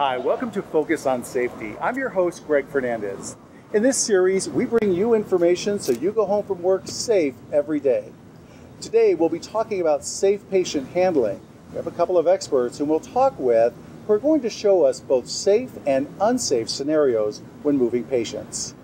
Hi, welcome to Focus on Safety. I'm your host, Greg Fernandez. In this series, we bring you information so you go home from work safe every day. Today, we'll be talking about safe patient handling. We have a couple of experts whom we'll talk with who are going to show us both safe and unsafe scenarios when moving patients.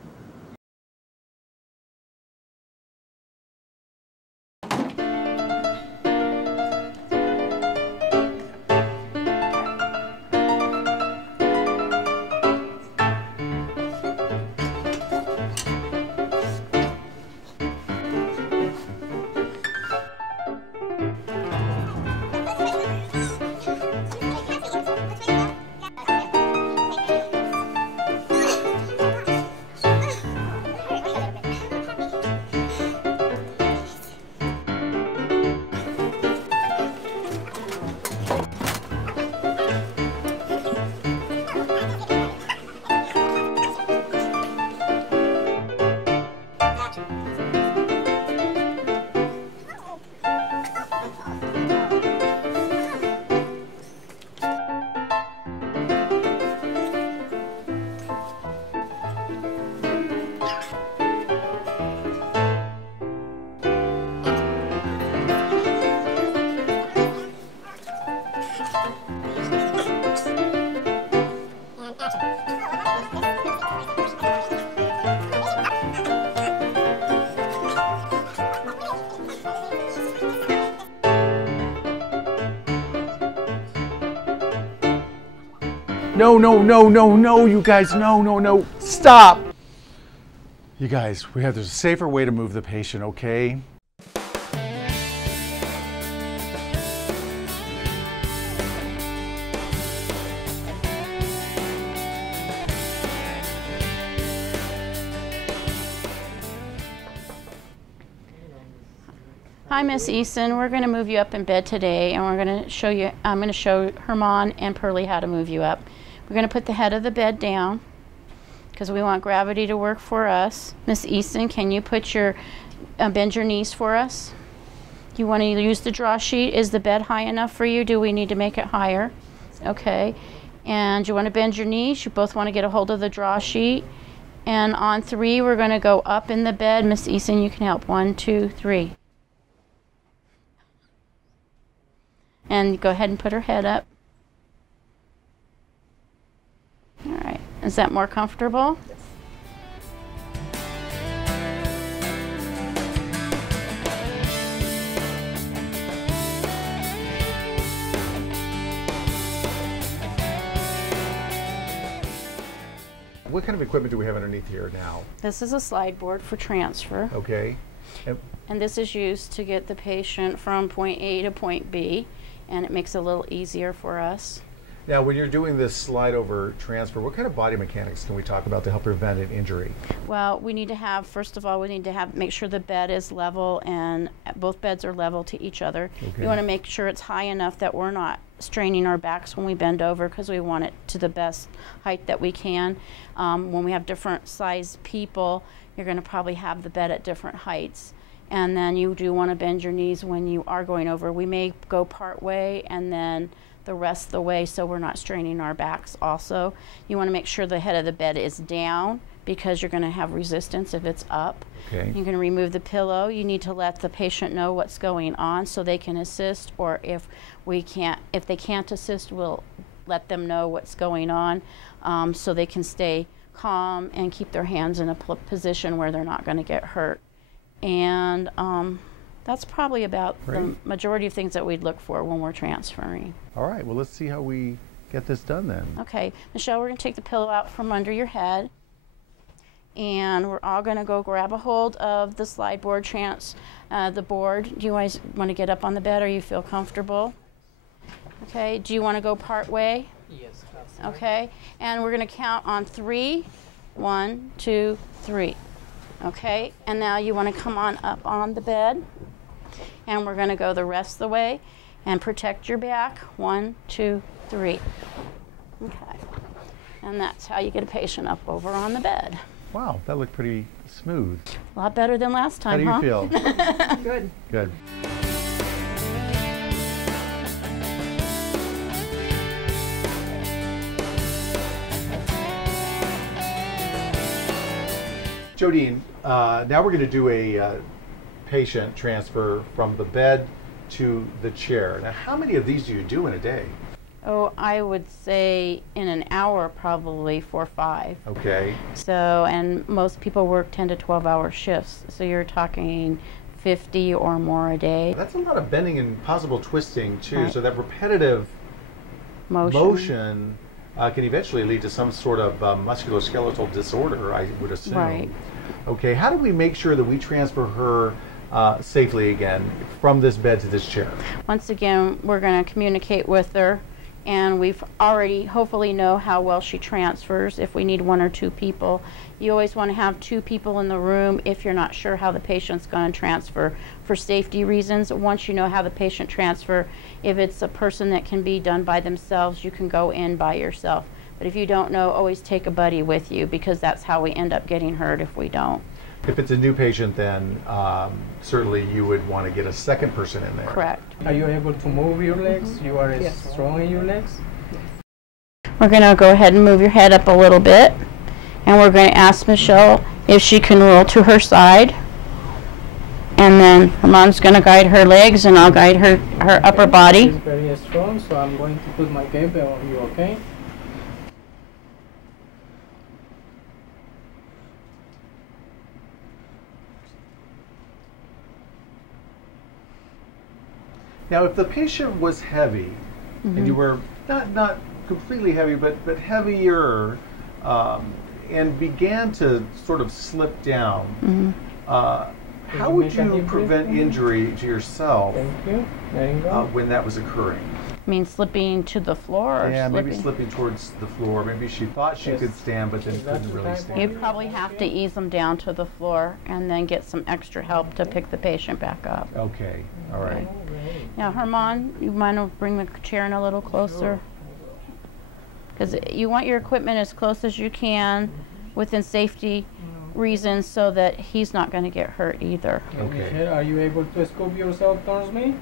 No, you guys, no, stop! You guys, there's a safer way to move the patient, okay? Hi, Miss Easton. We're going to move you up in bed today, and we're going to show you, I'm going to show Herman and Pearlie how to move you up. We're going to put the head of the bed down because we want gravity to work for us. Miss Easton, can you put bend your knees for us? Do you want to use the draw sheet? Is the bed high enough for you? Do we need to make it higher? Okay. And you want to bend your knees? You both want to get a hold of the draw sheet. And on 3, we're going to go up in the bed. Miss Easton, you can help. 1, 2, 3. And go ahead and put her head up. All right. Is that more comfortable? Yes. What kind of equipment do we have underneath here now? This is a slide board for transfer. Okay. And this is used to get the patient from point A to point B, and it makes it a little easier for us. Now, when you're doing this slide over transfer, what kind of body mechanics can we talk about to help prevent an injury? Well, we need to have, first of all, make sure the bed is level and both beds are level to each other. Okay. You want to make sure it's high enough that we're not straining our backs when we bend over, because we want it to the best height that we can. When we have different size people, you're going to probably have the bed at different heights. And then you do want to bend your knees when you are going over. We may go part way and then the rest of the way so we're not straining our backs also. You want to make sure the head of the bed is down because you're going to have resistance if it's up. Okay. You're going to remove the pillow. You need to let the patient know what's going on so they can assist, or if they can't assist, we'll let them know what's going on so they can stay calm and keep their hands in a position where they're not going to get hurt. And that's probably about the majority of things that we'd look for when we're transferring. All right, well, let's see how we get this done then. Okay, Michelle, we're going to take the pillow out from under your head, and we're all going to go grab a hold of the slide board, the board. Do you guys want to get up on the bed, or you feel comfortable? Okay, do you want to go part way? Yes. Okay, and we're going to count on 3. 1, 2, 3. Okay, and now you want to come on up on the bed, and we're going to go the rest of the way and protect your back. 1, 2, 3. Okay, and that's how you get a patient up over on the bed. Wow, that looked pretty smooth. A lot better than last time, huh? How do you feel? Good. Good. Jodine, now we're going to do a patient transfer from the bed to the chair. Now, how many of these do you do in a day? Oh, I would say in an hour, probably 4 or 5. Okay. So, and most people work 10 to 12-hour shifts. So you're talking 50 or more a day. That's a lot of bending and possible twisting too. Right. So that repetitive Motion. can eventually lead to some sort of musculoskeletal disorder, I would assume. Right. Okay, how do we make sure that we transfer her safely again from this bed to this chair? Once again, we're going to communicate with her, and we've already hopefully know how well she transfers if we need 1 or 2 people. You always want to have 2 people in the room if you're not sure how the patient's going to transfer for safety reasons. Once you know how the patient transfer, if it's a person that can be done by themselves, you can go in by yourself. But if you don't know, always take a buddy with you, because that's how we end up getting hurt if we don't. If it's a new patient, then certainly you would want to get a second person in there. Correct. Are you able to move your legs? You are strong in your legs? We're going to go ahead and move your head up a little bit, and we're going to ask Michelle if she can roll to her side. And then her mom's going to guide her legs, and I'll guide her upper body. She's very strong, so I'm going to put my cable on you, okay? Now, if the patient was heavy, and you were not completely heavy, but heavier, and began to sort of slip down, how would you prevent injury to yourself Thank you. There you go. when that was occurring? I mean, slipping to the floor or Yeah, slipping? maybe slipping towards the floor. Maybe she thought she Yes. could stand, but then Exactly. couldn't really stand. You probably have to ease them down to the floor and then get some extra help to pick the patient back up. Okay, all right. Alright. Now, Herman, you mind to bring the chair in a little closer? Because you want your equipment as close as you can within safety reasons so that he's not going to get hurt either. Okay. Michelle, are you able to scoop yourself towards me?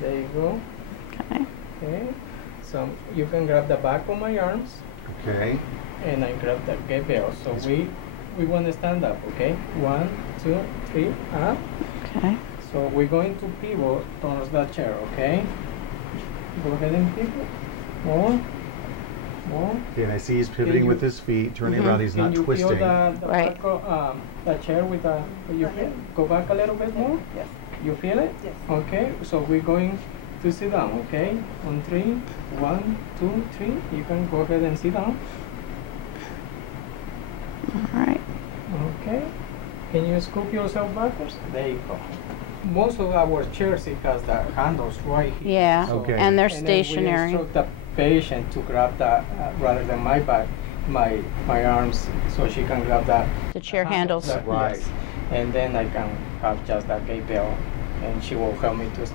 There you go. Okay. Okay. So you can grab the back of my arms, Okay. and I grab the cable. So we want to stand up, okay? 1, 2, 3, up. Okay. So we're going to pivot towards the chair, okay? Go ahead and pivot. More. More. Okay, and I see he's pivoting with his feet, turning around. He's Can not you twisting. feel the Right. back of, the chair with the, you feel? Go back a little bit more? Yes. You feel it? Yes. Okay, so we're going to sit down, okay? On 3, 1, 2, 3. You can go ahead and sit down. All right. Okay. Can you scoop yourself backwards? There you go. Most of our chairs, it has the handles right here. Yeah. Okay. And they're And then stationary. we instruct the patient to grab the, rather than my back, my arms, so she can grab that. The chair handles. That- Right. yes. And then I can have just that cable, and she will help me to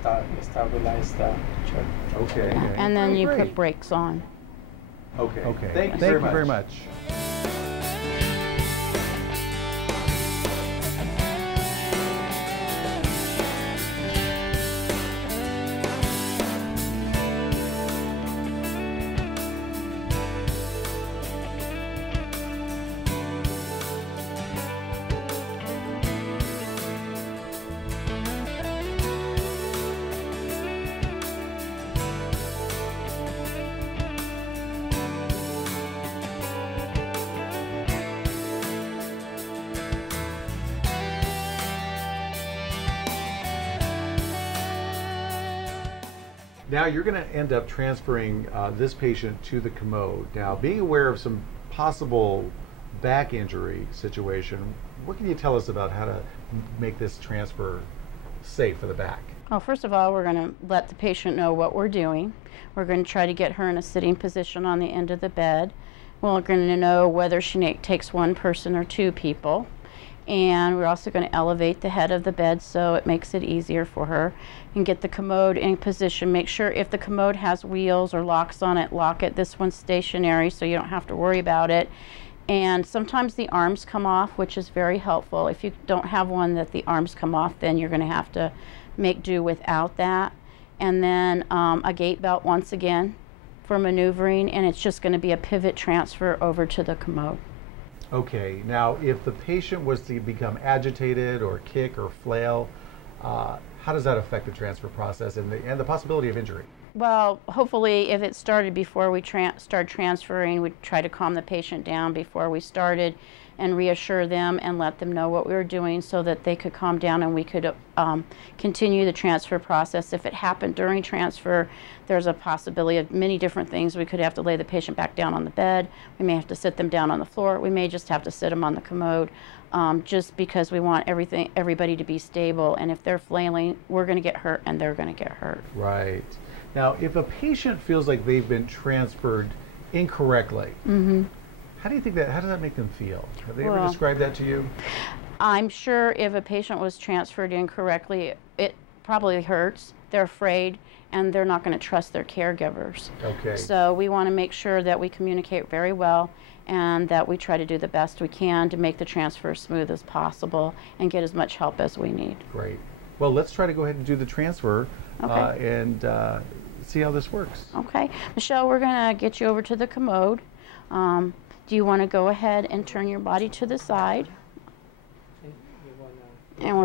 stabilize the chair. Okay. And then you Great. put brakes on. Okay. Okay. Thank you Thank very you very much. much. Now you're going to end up transferring this patient to the commode. Now, being aware of some possible back injury situation, what can you tell us about how to make this transfer safe for the back? Well, first of all, we're going to let the patient know what we're doing. We're going to try to get her in a sitting position on the end of the bed. We're going to know whether she takes 1 person or 2 people. And we're also going to elevate the head of the bed so it makes it easier for her, and get the commode in position. Make sure if the commode has wheels or locks on it, lock it. This one's stationary, so you don't have to worry about it. And sometimes the arms come off, which is very helpful. If you don't have one that the arms come off, then you're going to have to make do without that. And then a gate belt once again for maneuvering, and it's just going to be a pivot transfer over to the commode. Okay, now if the patient was to become agitated or kick or flail, how does that affect the transfer process and the possibility of injury? Well, hopefully if it started before we start transferring, we'd try to calm the patient down before we started and reassure them and let them know what we were doing so that they could calm down and we could continue the transfer process. If it happened during transfer, there's a possibility of many different things. We could have to lay the patient back down on the bed. We may have to sit them down on the floor. We may just have to sit them on the commode, just because we want everybody to be stable. And if they're flailing, we're going to get hurt and they're going to get hurt. Right. Now, if a patient feels like they've been transferred incorrectly, how do you think how does that make them feel? Have they ever described that to you? I'm sure if a patient was transferred incorrectly, it probably hurts. They're afraid, and they're not going to trust their caregivers. Okay. So we want to make sure that we communicate very well and that we try to do the best we can to make the transfer as smooth as possible and get as much help as we need. Great. Well, let's try to go ahead and do the transfer and see how this works. Okay. Michelle, we're going to get you over to the commode. Do you want to go ahead and turn your body to the side? And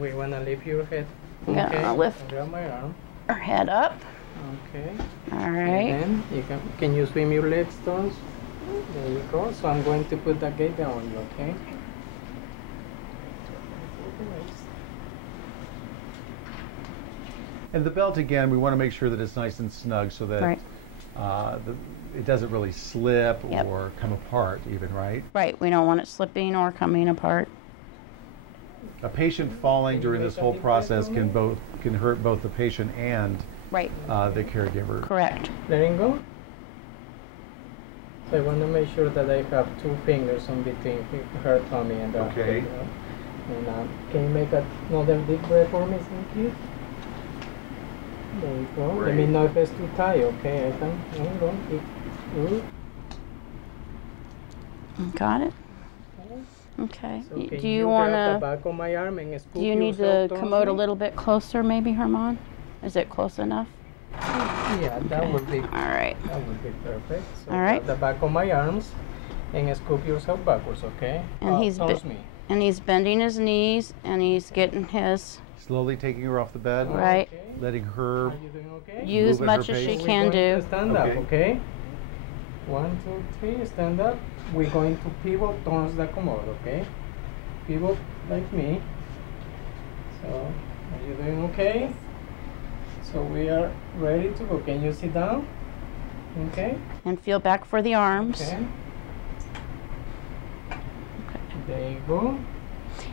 we wanna lift your head. We're gonna lift my arm. our head up. Okay. All right. And then can you swim your legs, Tones? There you go. So I'm going to put that gate down on you, okay? And the belt, again, we want to make sure that it's nice and snug so that it doesn't really slip or come apart even, right? Right. We don't want it slipping or coming apart. A patient falling during this whole process can hurt both the patient and the caregiver. Correct. Letting go. So I want to make sure that I have 2 fingers in between her tummy and the Okay. And can you make another deep breath for me? Thank you. There you go. Great. Let me know if it's too tight, okay? I can. Got it? Okay. So Do you want grab the to, back of my arm and scoop do you need the yourself commode a down? little bit closer maybe, Herman? Is it close enough? Yeah, that would be. All right. That would be perfect. So All right. grab the back of my arms and scoop yourself backwards, okay? And he's towards me. and he's bending his knees and he's getting his Slowly taking her off the bed, right. Okay. letting her Are you doing okay? Use move at her much as she pace. We're can going do. to stand up, okay? 1, 2, 3, stand up. We're going to pivot towards the commode, okay? Pivot like me. So, are you doing okay? So we are ready to go. Can you sit down? Okay. And feel back for the arms. Okay. There you go.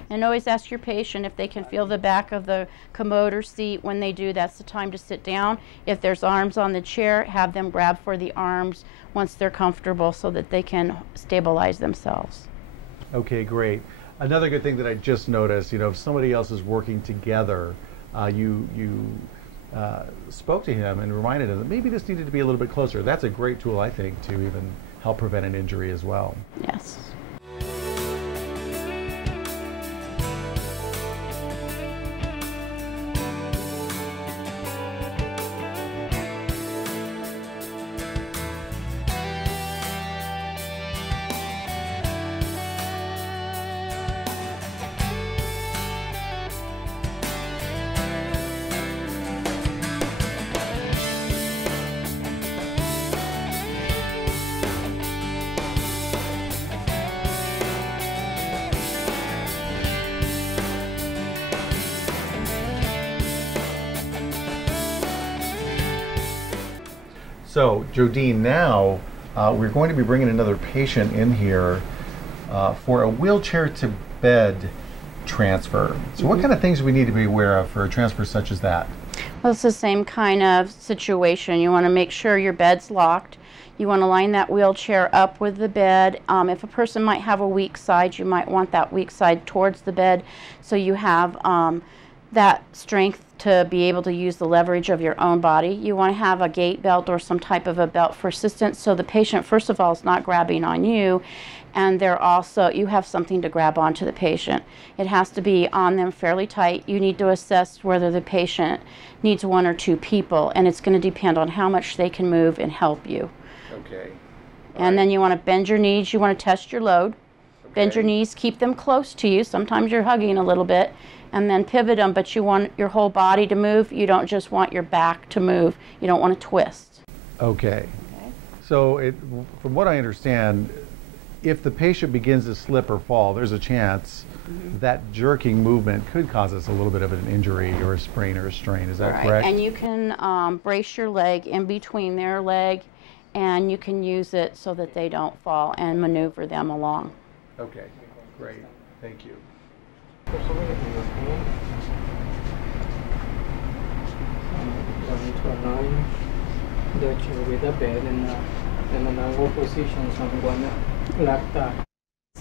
And always ask your patient if they can feel the back of the commode or seat. When they do, that's the time to sit down. If there's arms on the chair, have them grab for the arms once they're comfortable so that they can stabilize themselves. Okay, great. Another good thing that I just noticed, if somebody else is working together, you spoke to him and reminded him that maybe this needed to be a little bit closer. That's a great tool, I think, to even help prevent an injury as well. Yes. So, Jodine, now we're going to be bringing another patient in here for a wheelchair to bed transfer. So what kind of things do we need to be aware of for a transfer such as that? Well, it's the same kind of situation. You want to make sure your bed's locked. You want to line that wheelchair up with the bed. If a person might have a weak side, you might want that weak side towards the bed so you have that strength to be able to use the leverage of your own body. You want to have a gait belt or some type of a belt for assistance so the patient, first of all, is not grabbing on you, and they're also, you have something to grab onto the patient. It has to be on them fairly tight. You need to assess whether the patient needs 1 or 2 people, and it's going to depend on how much they can move and help you. Okay. And then you want to bend your knees. You want to test your load. Bend your knees, keep them close to you. Sometimes you're hugging a little bit, and then pivot them, but you want your whole body to move. You don't just want your back to move. You don't want to twist. Okay. So from what I understand, if the patient begins to slip or fall, there's a chance that jerking movement could cause us a little bit of an injury or a sprain or a strain. Is that correct? And you can brace your leg in between their leg, and you can use it so that they don't fall and maneuver them along. Okay, great. Thank you. Going to align the chair with the bed and in an angle position, so I'm going to lock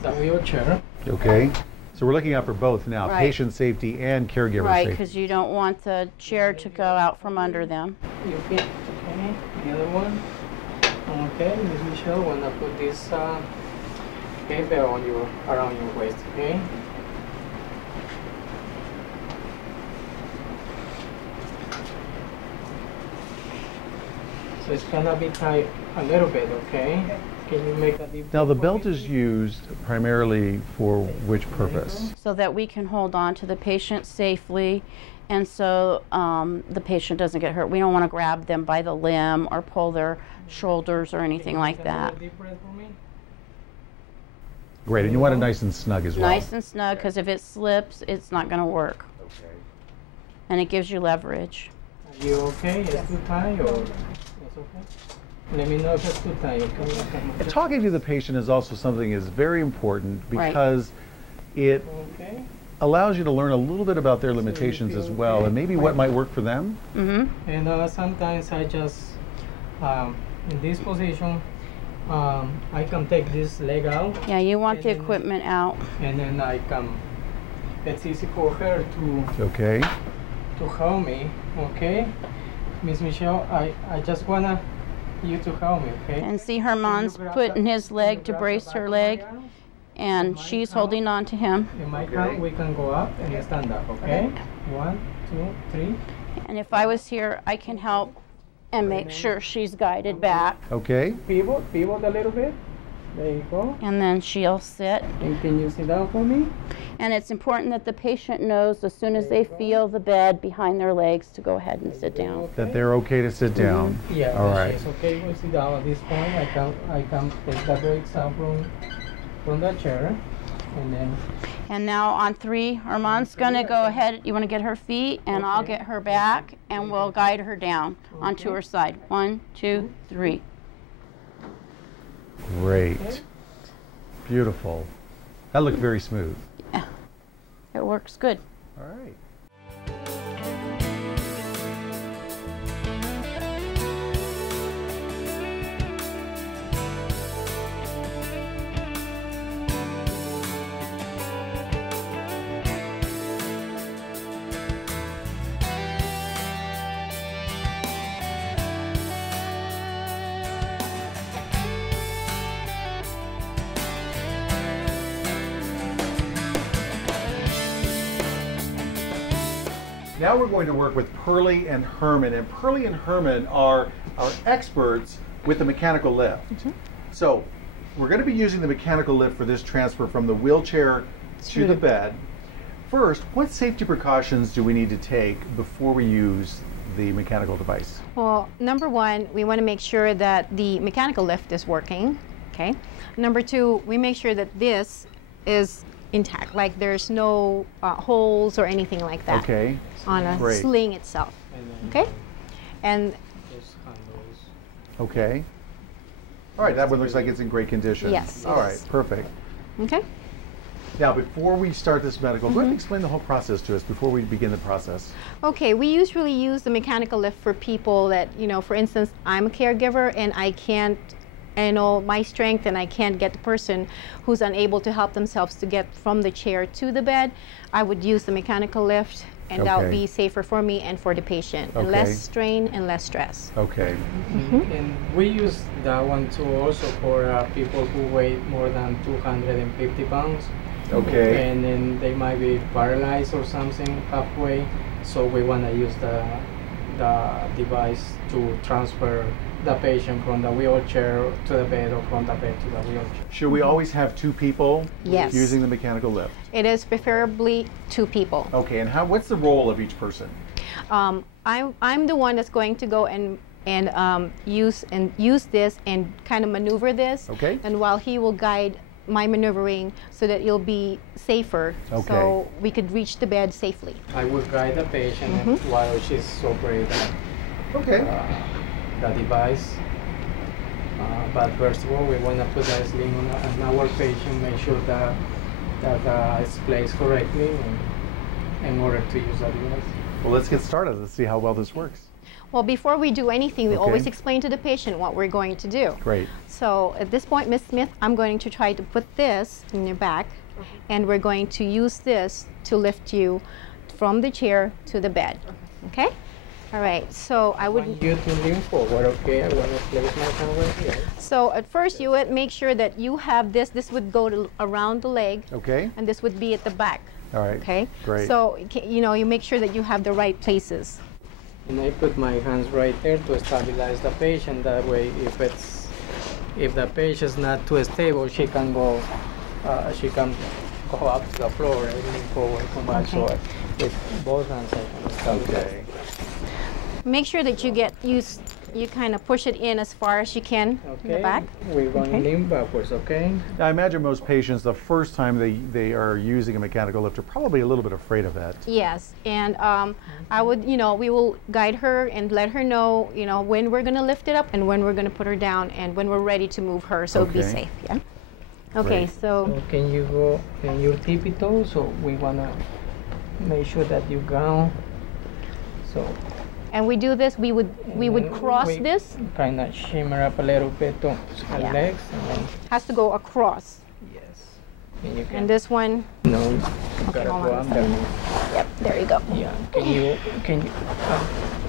the wheelchair. Okay. So we're looking out for both now, Right. patient safety and caregiver Right, safety. because you don't want the chair to go out from under them. You fit, okay? The other one. Okay, Miss Michelle, wanna put this paper on around your waist, okay? So it's gonna be tight a little bit, okay? Can you make a deep Now the breath belt for me, is used primarily for which purpose? So that we can hold on to the patient safely, and so the patient doesn't get hurt. We don't want to grab them by the limb or pull their shoulders or anything Can you like take a that. deep breath for me? Great, and you want it nice and snug as well. Nice and snug, because if it slips, it's not going to work. Okay. And it gives you leverage. Are you okay? It's too tight or it's okay? Let me know if it's too tight, okay? Talking to the patient is also something is very important Right. because it Okay. allows you to learn a little bit about their limitations as well and maybe what might work for them. Mm-hmm. And sometimes I just, in this position, I can take this leg out Yeah, you want the And then- equipment out. and then I can, it's easy for her Okay. to help me, okay? Miss Michelle, I just wanna you to help me, okay? And see, Can you Herman's grab putting the- his can leg you to grab the brace back her of my leg, arm? and my she's count. holding on to him. In my Okay. count, we can go up and stand up, okay? 1, 2, 3. And if I was here, I can help and make sure she's guided back. Okay. Pivot a little bit. There you go. And then she'll sit. And can you sit down for me? And it's important that the patient knows as soon as they feel the bed behind their legs to go ahead and sit down. That they're okay to sit down. Yeah, All if right. she's okay with sit down at this point. I can take the brakes out from the chair, and then And now on 3, Herman's gonna go ahead. You wanna get her feet, and I'll get her back, and we'll guide her down onto her side. 1, 2, 3. Great. Beautiful. That looked very smooth. It works good. All right. Now we're going to work with Pearlie and Herman, and Pearlie and Herman are our experts with the mechanical lift. So we're going to be using the mechanical lift for this transfer from the wheelchair to the bed. First, what safety precautions do we need to take before we use the mechanical device? Well, number one, we want to make sure that the mechanical lift is working, okay? Number two, we make sure that this is intact, like there's no holes or anything like that Okay. on a Great. sling itself, and then okay? And those handles. Okay. All right, that one looks like it's in great condition. Yes, it All right, is. perfect. okay, Now, before we start this medical, go ahead and explain the whole process to us before we begin the process. okay. We usually use the mechanical lift for people that, you know, for instance, I'm a caregiver and I can't, I know my strength and I can't get the person who's unable to help themselves to get from the chair to the bed. I would use the mechanical lift, and that would Okay. be safer for me and for the patient. Okay. Less strain and less stress. Okay. And we use that one too also for people who weigh more than 250 pounds. Okay. And then they might be paralyzed or something halfway. So we want to use the device to transfer the patient from the wheelchair to the bed or from the bed to the wheelchair. Should we always have two people Yes. using the mechanical lift? It is preferably 2 people. Okay, and what's the role of each person? I'm the one that's going to go and use this and kind of maneuver this. Okay. And while he will guide my maneuvering so that it'll be safer, Okay. so we could reach the bed safely. I will guide the patient while she's operating Okay. the device. But first of all, we want to put the sling on our patient, make sure that it's placed correctly in order to use the device. Well, let's get started. Let's see how well this works. Well, before we do anything, we Okay. always explain to the patient what we're going to do. Great. So at this point, Ms. Smith, I'm going to try to put this in your back, and we're going to use this to lift you from the chair to the bed. Okay? All right. So I I would. want you to lean forward, okay? I want to place my hand right here. So at first, you would make sure that you have this. This would go around the leg, Okay. and this would be at the back. All right. Okay. Great. So you make sure that you have the right places. And I put my hands right there to stabilize the patient. That way, if the patient's not too stable, she can go up to the floor and lean forward too much. So with both hands, I can stabilize. Okay. Make sure that you kind of push it in as far as you can in the back. We're going to Okay. lean backwards, okay? Now, I imagine most patients, the first time they are using a mechanical lift, are probably a little bit afraid of that. Yes, and I would, we will guide her and let her know, when we're going to lift it up and when we're going to put her down and when we're ready to move her, so be Okay. safe. Yeah. Okay, Great. so So can you go in your tippy toe? So we want to make sure that you go. So and we do this. We would cross this. Kind of shimmer up a little bit to her Yeah. legs, and then Has to go across. yes. And you can. And this one. No, you gotta hold go on a under. Yep. There you go. Yeah. Can you?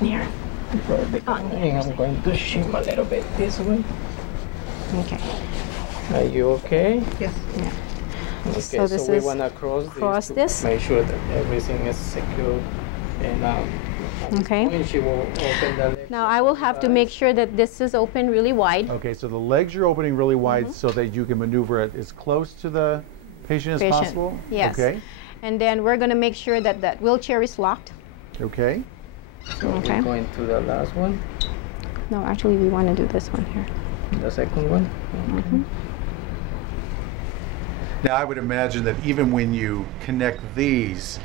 Here. And I'm going to shim a little bit this way. Okay. Are you okay? Yeah. Okay. So this we is want to cross to this. make sure that everything is secure. And at this Okay. point, she will open the legs Now of I the will have to make device. sure that this is open really wide. Okay, so the legs you're opening really wide so that you can maneuver it as close to the patient as Patient. possible? Yes. Okay. And then we're going to make sure that that wheelchair is locked. Okay. So Okay. we're going to the last one, No, actually, we want to do this one here. the second one. Now, I would imagine that even when you connect these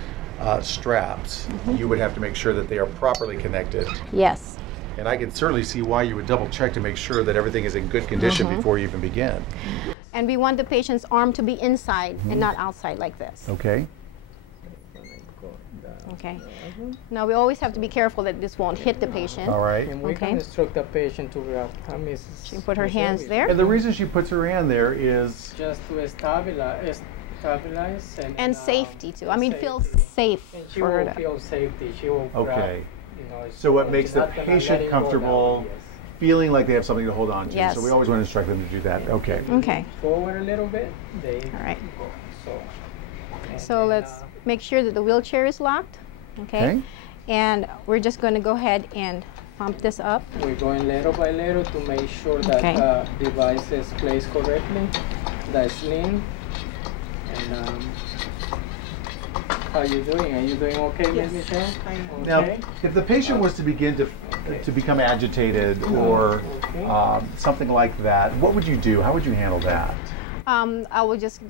straps, you would have to make sure that they are properly connected. Yes. And I can certainly see why you would double check to make sure that everything is in good condition before you even begin. And we want the patient's arm to be inside and not outside like this. Okay. Okay. Now we always have to be careful that this won't hit the patient. All right. And we Okay. can instruct the patient to grab her Mrs. She can put her Miss hands Elvis. there. And the reason she puts her hand there is Just to stabilize And safety too. I mean, feel safety. safe And she for her will to. feel safety. She will grab, okay. it's- So what makes she's the not gonna let patient it go down. comfortable, Yes. feeling like they have something to hold on to. Yes. So we always want to instruct them to do that. Okay. Okay. Forward a little bit. They All right. go. And So then, let's make sure that the wheelchair is locked. Okay. Okay. And we're just going to go ahead and pump this up. we're going little by little to make sure that Okay. the device is placed correctly. The sling. And how are you doing? Are you doing okay, Miss Michelle? Now, Okay. if the patient was to begin to become agitated or Okay. something like that, what would you do? How would you handle that? I will just,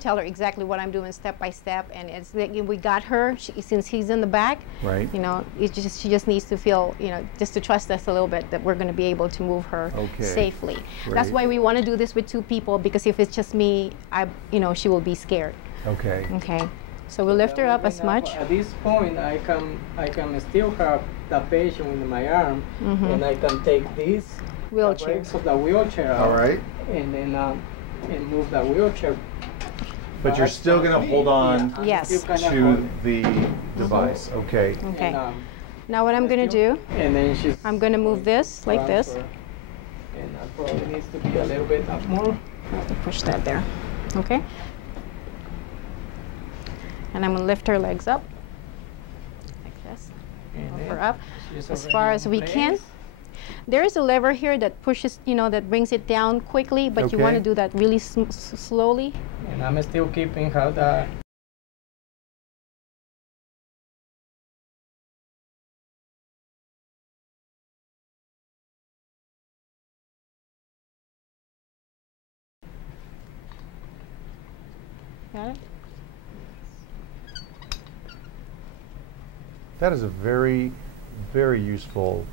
tell her exactly what I'm doing step by step, and it's that we got her. Since he's in the back, Right. she just needs to feel, just to trust us a little bit that we're going to be able to move her Okay. safely. That's Great. why we want to do this with 2 people, because if it's just me, she will be scared. Okay. Okay, so we'll lift her up as much. At this point, I can still have the patient in my arm, and I can take this Wheelchair. the brakes of the wheelchair out, All right. and then and move the wheelchair. But you're back still from going to me. hold on Yeah, I'm Yes. still kinda to holding. the device. Okay. Okay. And, Now what I'm going to do, and then she's. I'm going to move this like this. transfer. And probably needs to be a little bit up more. Push that there. Okay. And I'm going to lift her legs up like this. And Move then her up she's as already far as in we can. place. There is a lever here that pushes, that brings it down quickly, but you want to Okay. do that really slowly. And I'm still keeping her the Got it? That is a very, very useful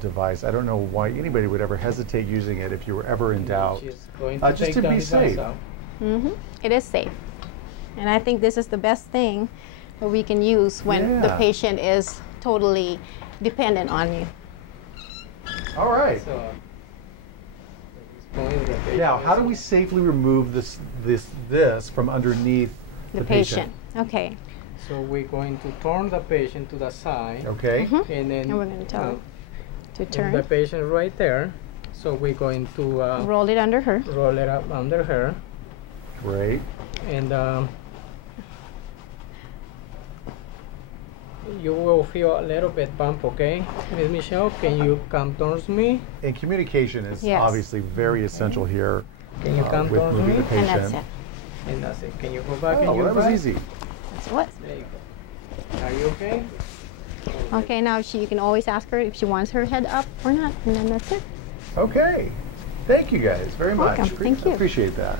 device. I don't know why anybody would ever hesitate using it if you were ever in doubt. She's going Just take to the be device safe. out. It is safe. And I think this is the best thing that we can use when the Yeah. patient is totally dependent on you. All right. So, at this point, the patient Now, how is- do we safely remove this from underneath The patient. Okay. So we're going to turn the patient to the side, Okay. and then And we're going to tell her to and the turn. patient right there. So we're going to Roll it under her. roll it up under her, Great. and you will feel a little bit bump. Okay, Miss Michelle, can you come towards me? And communication is Yes. obviously very essential here Can you come with towards moving me? the And patient. that's it. And that's it. Can you go back and Oh, you that was back? easy. That's what. There you go. Are you okay? Okay, now you can always ask her if she wants her head up or not, and then that's it. Okay. Thank you guys very much. Welcome. Thank you. Appreciate that.